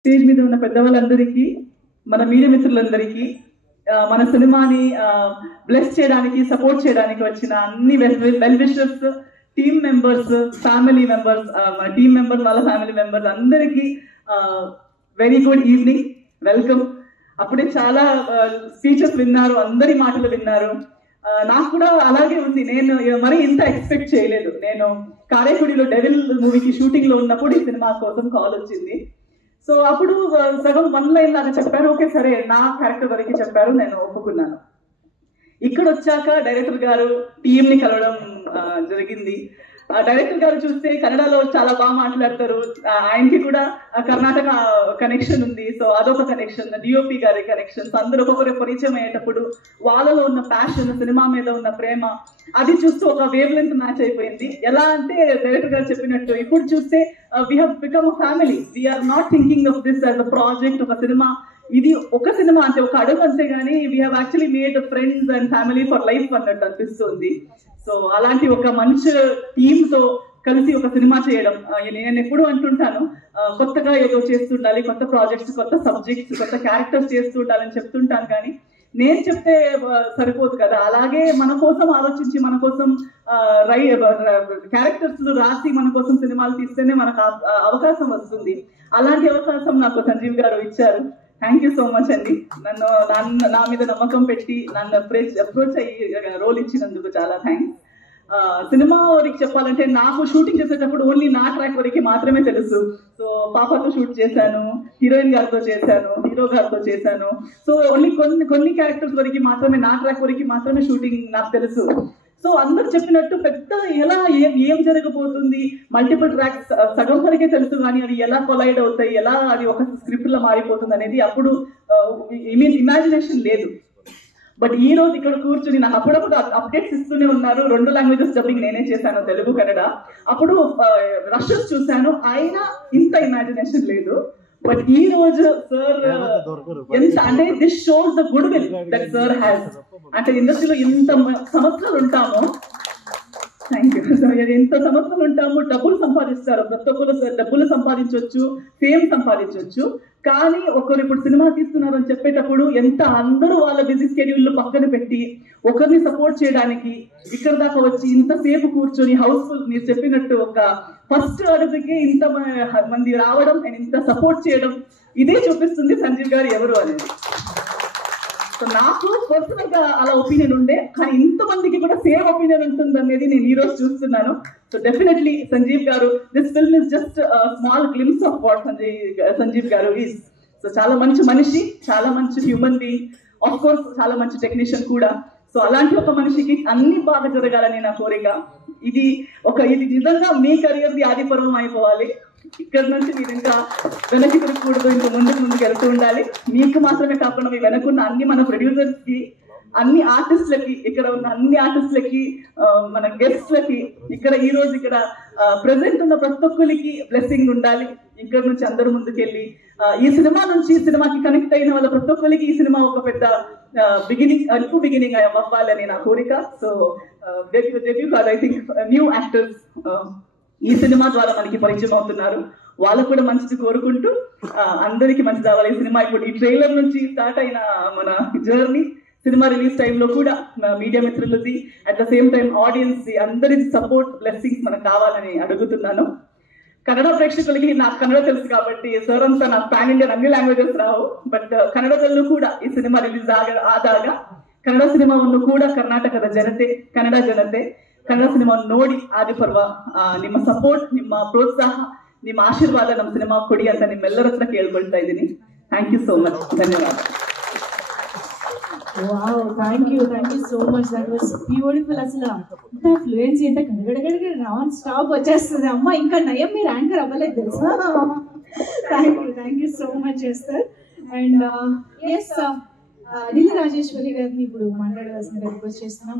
Stage మీద ఉన్న పెద్దవాళ్ళందరికీ, మన మీడియా మిత్రులందరికీ, మన సినిమాని బ్లెస్ చేయడానికి, సపోర్ట్ చేయడానికి వచ్చిన అన్ని well wishers, team members, family members, team members వాళ్ళ ఫ్యామిలీ మెంబర్స్ అందరికీ వెరీ గుడ్ ఈవినింగ్, వెల్కమ్. అప్పుడే చాలా స్పీచెస్ విన్నారు, అందరి మాటలు విన్నారు. నాకు కూడా అలాగే ఉంది. నేను మరి ఇంత ఎక్స్పెక్ట్ చేయలేదు. నేను కారేకుడిలో డెవిల్ మూవీకి షూటింగ్ లో ఉన్నప్పుడు ఈ సినిమా కోసం కాల్ వచ్చింది. సో అప్పుడు సగం 1 లైన్ లాగా చెప్పారు. ఓకే సరే, నా క్యారెక్టర్ వరకు చెప్పారు, నేను ఒప్పుకున్నాను. ఇక్కడ వచ్చాక డైరెక్టర్ గారు టీంని కలవడం జరిగింది. డైరెక్టర్ గారు చూస్తే కన్నడలో చాలా బాగా మాట్లాడతారు. ఆయనకి కూడా కర్ణాటక కనెక్షన్ ఉంది. సో అదొక కనెక్షన్, డిఓపి గారి కనెక్షన్స్, అందరూ ఒక్కొక్కరు పరిచయం అయ్యేటప్పుడు వాళ్ళలో ఉన్న ప్యాషన్, సినిమా మీద ఉన్న ప్రేమ, అది చూస్తూ ఒక వేవ్ లెంత్ మ్యాచ్ అయిపోయింది. ఎలా అంటే డైరెక్టర్ గారు చెప్పినట్టు ఇప్పుడు చూస్తే we have become a family. We are not thinking of this as a project, ఒక సినిమా. ఇది ఒక సినిమా అంటే ఒక అడుగు అంతే గానీ we have actually made friends and family for life అన్నట్టు అనిపిస్తుంది. సో అలాంటి ఒక మంచి టీమ్ తో కలిసి ఒక సినిమా చేయడం, నేను ఎప్పుడు అంటుంటాను, కొత్తగా ఏదో చేస్తుండాలి, కొత్త ప్రాజెక్ట్స్, కొత్త సబ్జెక్ట్స్, కొత్త క్యారెక్టర్స్ చేస్తుండాలని చెప్తుంటాను. కానీ నేను చెప్తే సరిపోదు కదా, అలాగే మన కోసం ఆలోచించి, మన కోసం క్యారెక్టర్స్ రాసి మన కోసం సినిమాలు తీస్తేనే మనకు అవకాశం వస్తుంది. అలాంటి అవకాశం నాకు సంజీవ్ గారు ఇచ్చారు. థ్యాంక్ యూ సో మచ్ అండి. నా మీద నమ్మకం పెట్టి నన్ను అప్రోచ్ అయ్యి రోల్ ఇచ్చినందుకు చాలా థ్యాంక్స్. సినిమా వరకు చెప్పాలంటే, నాకు షూటింగ్ చేసేటప్పుడు ఓన్లీ నా ట్రాక్ వరకు మాత్రమే తెలుసు. సో పాపతో షూట్ చేశాను, హీరోయిన్ గారితో చేశాను, హీరో గారితో చేశాను. సో ఓన్లీ కొన్ని క్యారెక్టర్స్ వరకు మాత్రమే, నా ట్రాక్ వరకు మాత్రమే షూటింగ్ నాకు తెలుసు. సో అందరు చెప్పినట్టు పెద్ద ఎలా ఏం జరగబోతుంది, మల్టిపుల్ ట్రాక్స్ సగం వరకే తెలుసు, కానీ అది ఎలా కొలైడ్ అవుతాయి, ఎలా అది ఒక స్క్రిప్ట్ లో మారిపోతుంది అనేది అప్పుడు ఇమాజినేషన్ లేదు. బట్ ఈ రోజు ఇక్కడ కూర్చుని నాకు అప్పుడప్పుడు అప్డేట్స్ ఇస్తూనే ఉన్నారు. 2 లాంగ్వేజెస్ డబ్బింగ్ నేనే చేశాను, తెలుగు, కన్నడ. అప్పుడు రషెస్ చూశాను, అయినా ఇంత ఇమాజినేషన్ లేదు. బట్ ఈ రోజు సార్ ఎంత అంటే this shows the good will that sir has. అంటే ఇండస్ట్రీలో ఇంత సంవత్సరాలు ఉంటాము, థ్యాంక్ యూ సార్, ఎంత సంవత్సరాలు ఉంటాము, డబ్బులు సంపాదిస్తారు, ప్రతి ఒక్కరు డబ్బులు సంపాదించవచ్చు, ఫేమ్ సంపాదించవచ్చు. కానీ ఒకరు ఇప్పుడు సినిమా తీస్తున్నారు అని చెప్పేటప్పుడు ఎంత అందరూ వాళ్ళ బిజీ స్కెడ్యూల్ పక్కన పెట్టి ఒకరిని సపోర్ట్ చేయడానికి ఇక్కడ దాకా వచ్చి ఇంతసేపు కూర్చొని హౌస్ఫుల్, మీరు చెప్పినట్టు ఒక ఫస్ట్ అడుగుకి ఇంత మంది రావడం అండ్ ఇంత సపోర్ట్ చేయడం, ఇదే చూపిస్తుంది సంజీవ్ గారు ఎవరు అనేది. సో నాకు పర్సనల్ గా అలా ఒపీనియన్ ఉండే, కానీ ఇంతమందికి కూడా సేమ్ ఒపీనియన్ ఉంటుంది అనేది నేను ఈ రోజు చూస్తున్నాను. So definitely Sanjeev garu, this film is just small glimpse of what Sanjeev garu is. So చాలా మంచి మనిషి, చాలా మంచి హ్యూమన్ బీయింగ్, ఆఫ్ కోర్స్ చాలా మంచి టెక్నీషియన్ కూడా. సో అలాంటి ఒక మనిషికి అన్ని బాగా జరగాలని నా కోరిక. ఇది నిజంగా మీ కెరియర్ది ఆది పర్వం అయిపోవాలి. ఇక్కడ నుంచి మీరు ఇంకా వెనక్కి తిరగకూడదు, ఇంకా ముందుకు వెళ్తూ ఉండాలి. మీకు మాత్రమే కాకుండా మీ వెనకున్న అన్ని మన ప్రొడ్యూసర్స్ కి, అన్ని ఆర్టిస్టులకి, ఇక్కడ ఉన్న అన్ని ఆర్టిస్టులకి, మన గెస్ట్లకి, ఇక్కడ ఈ రోజు ఇక్కడ ప్రెసెంట్ ఉన్న ప్రతి ఒక్కరికి బ్లెస్సింగ్ ఉండాలి. ఇక్కడ నుంచి అందరూ ముందుకెళ్ళి ఈ సినిమా నుంచి సినిమాకి కనెక్ట్ అయిన వాళ్ళ ప్రతి ఒక్కరికి ఈ సినిమా ఒక పెద్ద బిగినింగ్ అవ్వాలని నా కోరిక. సో డెబ్యూ కాదు, ఐ థింక్ న్యూ యాక్టర్స్ ఈ సినిమా ద్వారా మనకి పరిచయం అవుతున్నారు. వాళ్ళకు కూడా మంచిది కోరుకుంటూ అందరికీ మంచిది అవ్వాలి. ఈ సినిమా ఇప్పుడు ఈ ట్రైలర్ నుంచి స్టార్ట్ అయిన మన జర్నీ, సినిమా రిలీజ్ టైంలో కూడా మీడియా మిత్రులది, at the same time audience ది, అందరిది సపోర్ట్, బ్లెస్సింగ్స్ మనకు కావాలని అడుగుతున్నాను. కన్నడ ప్రేక్షకులకి నాకు కన్నడ తెలుసు కాబట్టి సార్ అంతా నాకు పాన్ ఇండియన్ అన్ని లాంగ్వేజెస్ రావు. ಬಟ್ ಕನ್ನಡದಲ್ಲೂ ಕೂಡ ಈ ಸಿನಿಮಾ ರಿಲೀಸ್ ಆದಾಗ ಕನ್ನಡ ಸಿನಿಮಾವನ್ನು ಕೂಡ ಕರ್ನಾಟಕದ ಜನತೆ, ಕನ್ನಡ ಜನತೆ ಕನ್ನಡ ಸಿನಿಮಾವನ್ನು ನೋಡಿ ಆದಿಪರ್ವ ನಿಮ್ಮ ಸಪೋರ್ಟ್, ನಿಮ್ಮ ಪ್ರೋತ್ಸಾಹ, ನಿಮ್ಮ ಆಶೀರ್ವಾದ ನಮ್ಮ ಸಿನಿಮಾ ಕೊಡಿ ಅಂತ ನಿಮ್ಮೆಲ್ಲರ ಹತ್ರ ಕೇಳ್ಕೊಳ್ತಾ ಇದ್ದೀನಿ. Thank you so much. ಧನ್ಯವಾದ. Wow, thank you so much. That was beautiful. Asla inta fluency inta గడగడగడ నాన్ స్టాప్ వచ్చేస్తుంది. అమ్మ ఇంకా నయం మీరు యాంకర్ అవ్వలేదు తెలుసా. Thank you so much Esther. And S Delhi Rajeswari గారిని ఇప్పుడు మాట్లాడవలసిన రిక్వెస్ట్ చేస్తున్నాం.